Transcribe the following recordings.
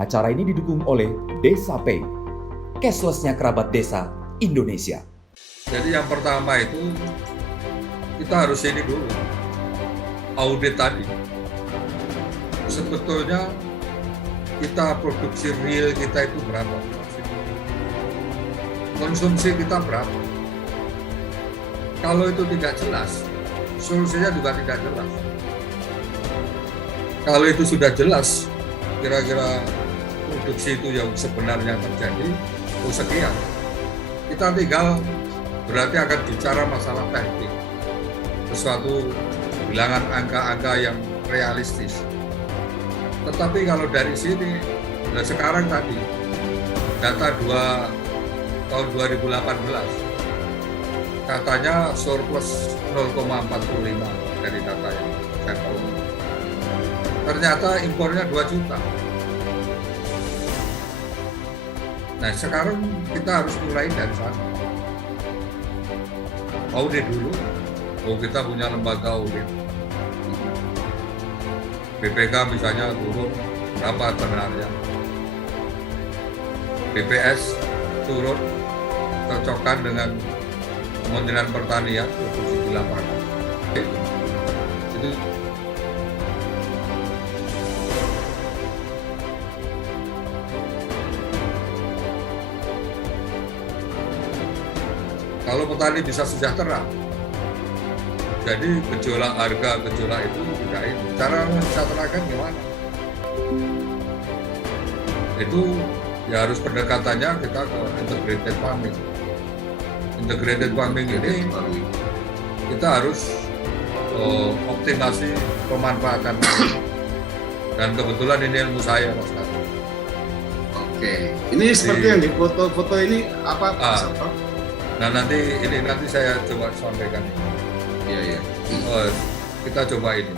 Acara ini didukung oleh Desa Pay, cashless-nya kerabat desa Indonesia. Jadi yang pertama itu kita harus ini dulu, audit tadi. Sebetulnya kita produksi real kita itu berapa? Konsumsi kita berapa? Kalau itu tidak jelas, solusinya juga tidak jelas. Kalau itu sudah jelas, kira-kira produksi itu yang sebenarnya terjadi, sekian. Kita tinggal berarti akan bicara masalah teknik, sesuatu bilangan angka-angka yang realistis. Tetapi kalau dari sini, nah sekarang tadi, data tahun 2018, katanya surplus 0,45 dari data yang saya tahu. Ternyata impornya 2 juta. Nah sekarang kita harus mulai dari sana. Audit dulu, kita punya lembaga audit. BPK misalnya turun berapa sebenarnya. BPS turun, cocokkan dengan Kementerian Pertanian, produksi di lapangan. Itu kalau petani bisa sejahtera, jadi gejolak harga, gejolak itu tidak ini. Cara mensejahterakan gimana? Itu ya harus pendekatannya kita ke integrated farming. Integrated farming ini kita harus optimasi pemanfaatan. Dan kebetulan ini ilmu saya, Mas Kak. Oke, ini seperti yang di foto-foto ini apa? Nah nanti saya coba sampaikan. Iya. Kita coba ini.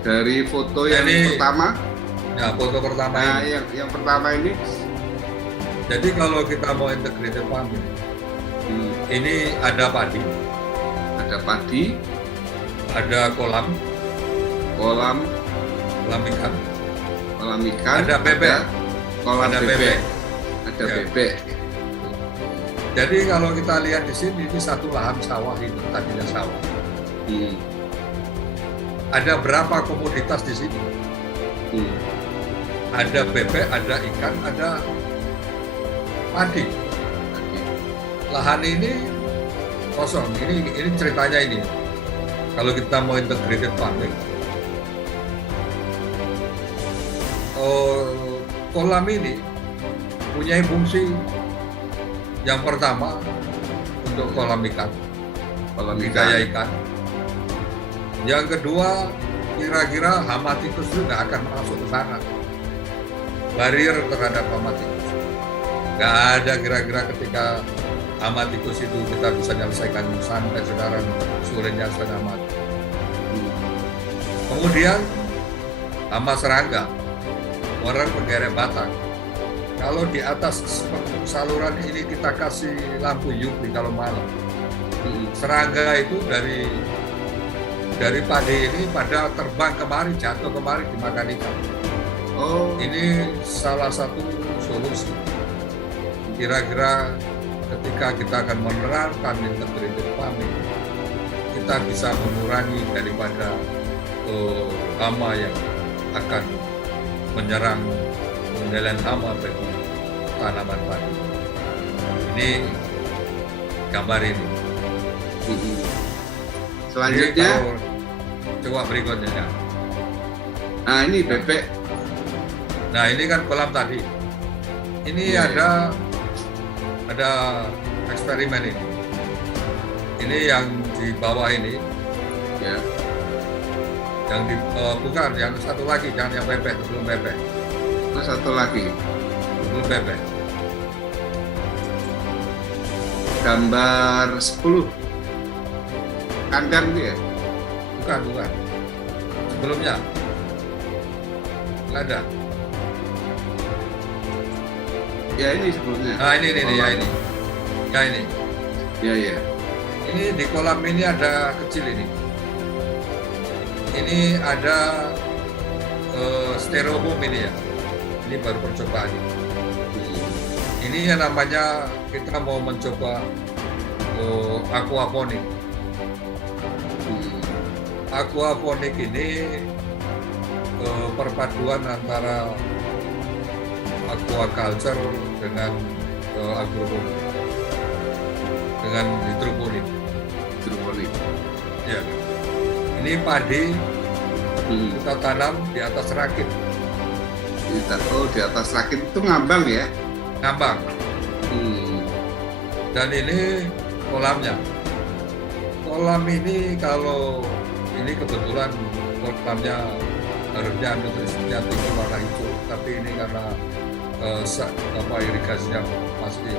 Dari foto yang pertama. Ya, foto pertama ini. Yang pertama ini. Jadi kalau kita mau integrated farming, ini ada padi. Ada padi. Ada kolam ikan. Kolam ikan. Ada bebek. Ada bebek. Ada bebek. Jadi kalau kita lihat di sini, ini satu lahan sawah ini, tadinya sawah. Ada berapa komoditas di sini? Ada bebek, ada ikan, ada padi. Lahan ini kosong. Ini ceritanya ini. Kalau kita mau integrated farming, kolam ini punya fungsi yang pertama untuk kolam ikan, budidaya ikan. Yang kedua, kira-kira hama tikus itu nggak akan masuk ke sana. Barrier terhadap hama tikus. Nggak ada kira-kira ketika hama tikus itu kita bisa menyelesaikan sampai sekarang sorenya setengah mati. Kemudian hama serangga, orang penggeret batang. Kalau di atas saluran ini kita kasih lampu UV kalau malam, serangga itu dari padi ini pada terbang kemari, jatuh kemari dimakan ikan. Ini salah satu solusi. Kira-kira ketika kita akan menerapkan integrated farming, kita bisa mengurangi daripada hama yang akan menyerang pengendalian hama bagi tanaman padi. Ini gambar ini. Selanjutnya, coba berikutnya ya. Nah ini bebek. Nah ini kan kolam tadi. Ini ada eksperimen ini. Ini yang di bawah ini. Ya. Yang bukan, yang satu lagi, jangan yang bebek, sebelum bebek. Satu lagi. Sebelum bebek. Gambar 10. Kandang dia? Bukan. Sebelumnya. Nggak ada. Ya ini sebelumnya. Nah ini. Ya ini. Ya. Ini di kolam ini ada kecil ini. Ini ada styrofoam ini ya. Ini baru percobaan. Ini yang namanya kita mau mencoba aquaponik. Aquaponik ini perpaduan antara aquaculture dengan agroponik, dengan hidroponik. Hidroponik. Ya. Ini padi kita tanam di atas rakit. Di atas rakit itu ngambang ya? Ngambang. Dan ini kolamnya. Kolam ini kalau ini kebetulan kolamnya harusnya nutrisinya tinggi warna hijau, tapi ini karena irigasinya masih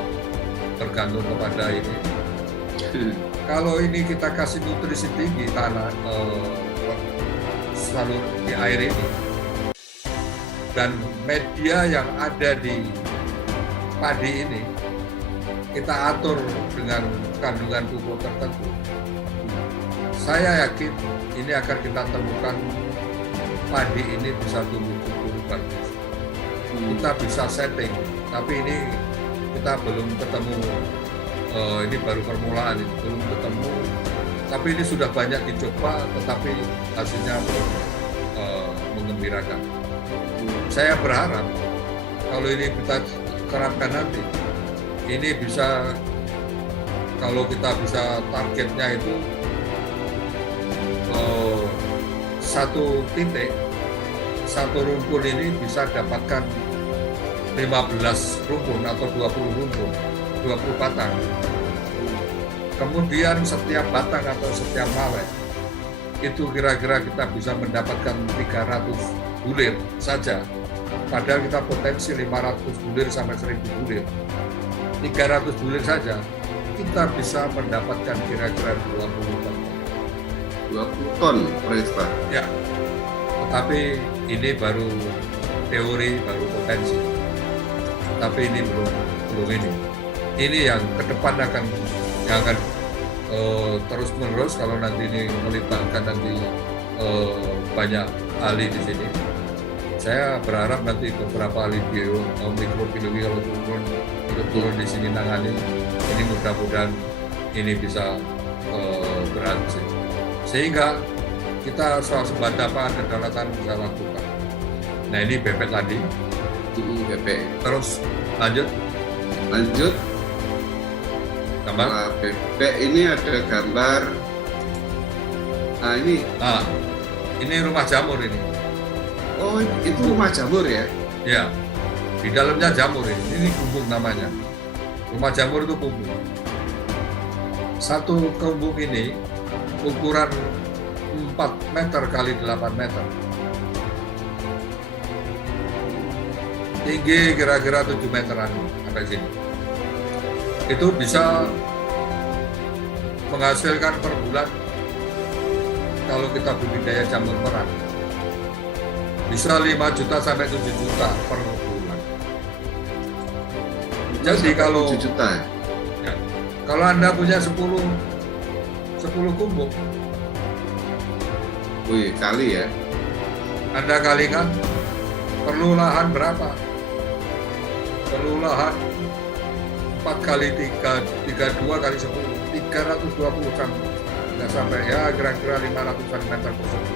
tergantung kepada ini. Kalau ini kita kasih nutrisi tinggi tanah selalu di air ini, dan media yang ada di padi ini kita atur dengan kandungan pupuk tertentu, saya yakin ini akan kita temukan padi ini bisa tumbuh cukup bagus. Kita bisa setting, tapi ini kita belum ketemu. Ini baru permulaan, ini belum ketemu. Tapi ini sudah banyak dicoba, tetapi hasilnya belum menggembirakan. Saya berharap kalau ini kita terapkan nanti, ini bisa, kalau kita bisa targetnya itu satu titik, satu rumpun ini bisa dapatkan 15 rumpun atau 20 rumpun, 20 batang. Kemudian setiap batang atau setiap malai itu kira-kira kita bisa mendapatkan 300 bulir saja. Padahal kita potensi 500 bulir sampai 1000 bulir. 300 bulir saja kita bisa mendapatkan kira-kira 20 ton. 20 ton per hektar. Ya, tetapi ini baru teori, baru potensi. Tapi ini belum ini. Ini yang ke depan akan terus menerus kalau nanti ini melibatkan nanti banyak ahli di sini. Saya berharap nanti beberapa ahli mikrobiologi kalau turun di sini nangani, ini mudah-mudahan ini bisa berhasil. Sehingga kita swasembada pangan kedaulatan bisa lakukan. Nah ini bebek tadi. Bebek. Terus lanjut. Gambar. Nah, bebek ini ada gambar. Nah ini rumah jamur ini. Oh itu rumah jamur ya? Ya, di dalamnya jamur ini. Ini kumbung namanya. Rumah jamur itu kumbung. Satu kumbung ini ukuran 4 meter kali 8 meter. Tinggi kira-kira 7 meteran sampai sini. Itu bisa menghasilkan per bulan kalau kita budidaya jamur merah bisa 5 juta sampai 7 juta per bulan. Jadi kalau 7 juta ya, kalau Anda punya 10 kumbung, wih kali ya, Anda kalikan perlu lahan berapa? Perlu lahan 4 kali 3, 32 kali 10, 320 sampai ya kira-kira 500 meter persegi.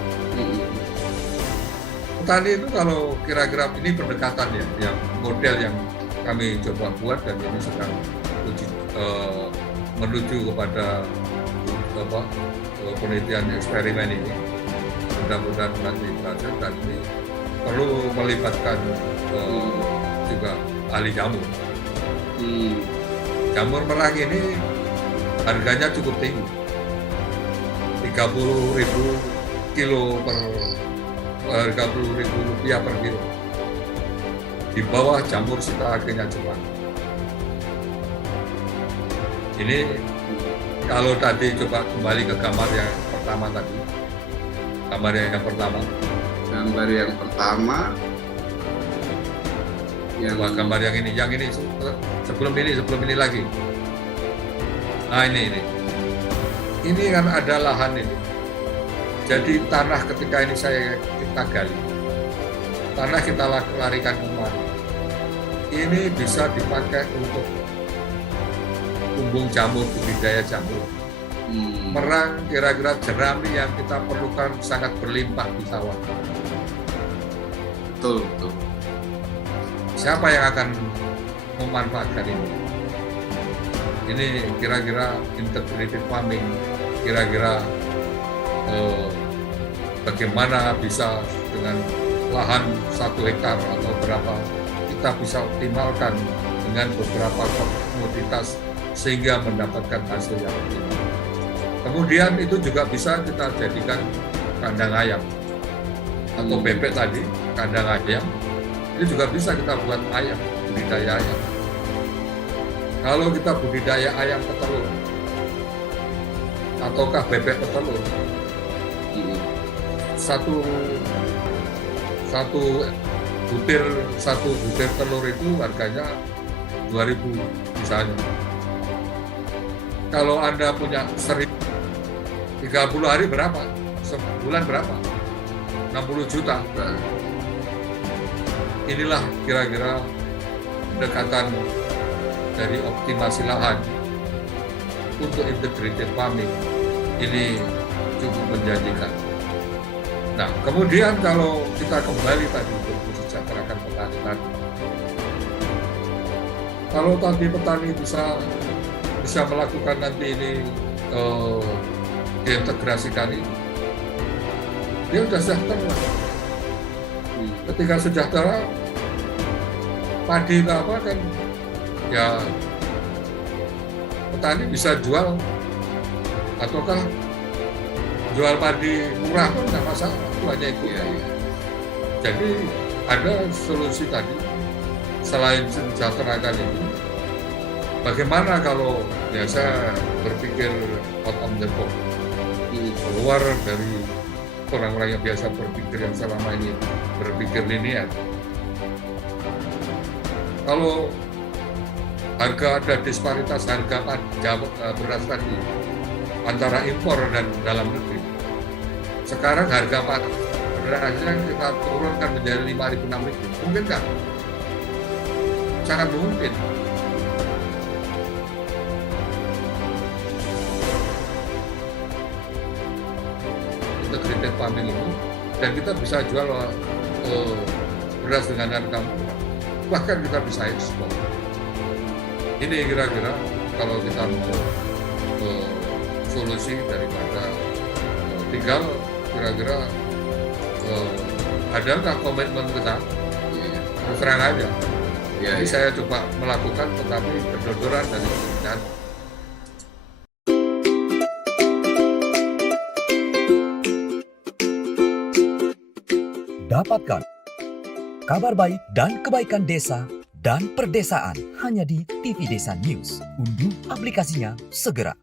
Petani itu kalau kira-kira ini pendekatan ya, yang model yang kami coba buat dan ini sedang menuju kepada penelitian eksperimen ini. Mudah-mudahan nanti berhasil dan ini perlu melibatkan juga ahli jamur. Jamur merah ini harganya cukup tinggi, 30.000 kilo per 30.000 rupiah per kilo. Di bawah jamur shiitake-nya Jepang. Ini kalau tadi coba kembali ke gambar yang pertama tadi. Gambar yang pertama. Gambar yang ini sebelum ini lagi. Nah ini kan ada lahan ini Jadi tanah ketika ini kita gali, tanah kita larikan kemana? Ini bisa dipakai untuk tumbuh jamur, budidaya jamur. Merang, kira-kira jerami yang kita perlukan sangat berlimpah di sawah. Betul. Siapa yang akan memanfaatkan ini? Ini kira-kira integrated farming, kira-kira bagaimana bisa dengan lahan 1 hektar atau berapa kita bisa optimalkan dengan beberapa komoditas sehingga mendapatkan hasil yang optimal. Kemudian itu juga bisa kita jadikan kandang ayam atau bebek tadi, kandang ayam. Ini juga bisa kita buat ayam, budidaya ayam. Kalau kita budidaya ayam petelur ataukah bebek petelur, satu butir telur itu harganya 2.000 misalnya. Kalau Anda punya 30 hari berapa? Sebulan berapa? 60 juta. Inilah kira-kira pendekatan dari optimasi lahan untuk integrated farming. Ini cukup menjanjikan. Nah, kemudian kalau kita kembali tadi untuk mensejahterakan petani tadi, kalau tadi petani bisa melakukan nanti ini diintegrasikan ini, dia sudah sejahtera. Ketika sejahtera, padi apa kan, ya petani bisa jual ataukah jual padi murah pun nggak masalah, itu hanya itu. Jadi ada solusi tadi selain sejahterakan ini. Bagaimana kalau saya berpikir out of the box, keluar dari orang-orang yang biasa berpikir yang selama ini berpikir linear. Kalau ada disparitas harga beras tadi antara impor dan dalam negeri. Sekarang harga berasnya kita turunkan menjadi 5.000-6.000. Mungkin nggak? Sangat mungkin. Integrated farming ini, dan kita bisa jual beras dengan harga murah. Bahkan kita bisa ekspor. Ini kira-kira kalau kita mau solusi daripada tinggal kira-kira adakah komitmen kita? Terus terang aja. Jadi saya coba melakukan, tetapi kedodoran dari pekerjaan. Dapatkan kabar baik dan kebaikan desa dan perdesaan hanya di TV Desa News. Unduh aplikasinya segera.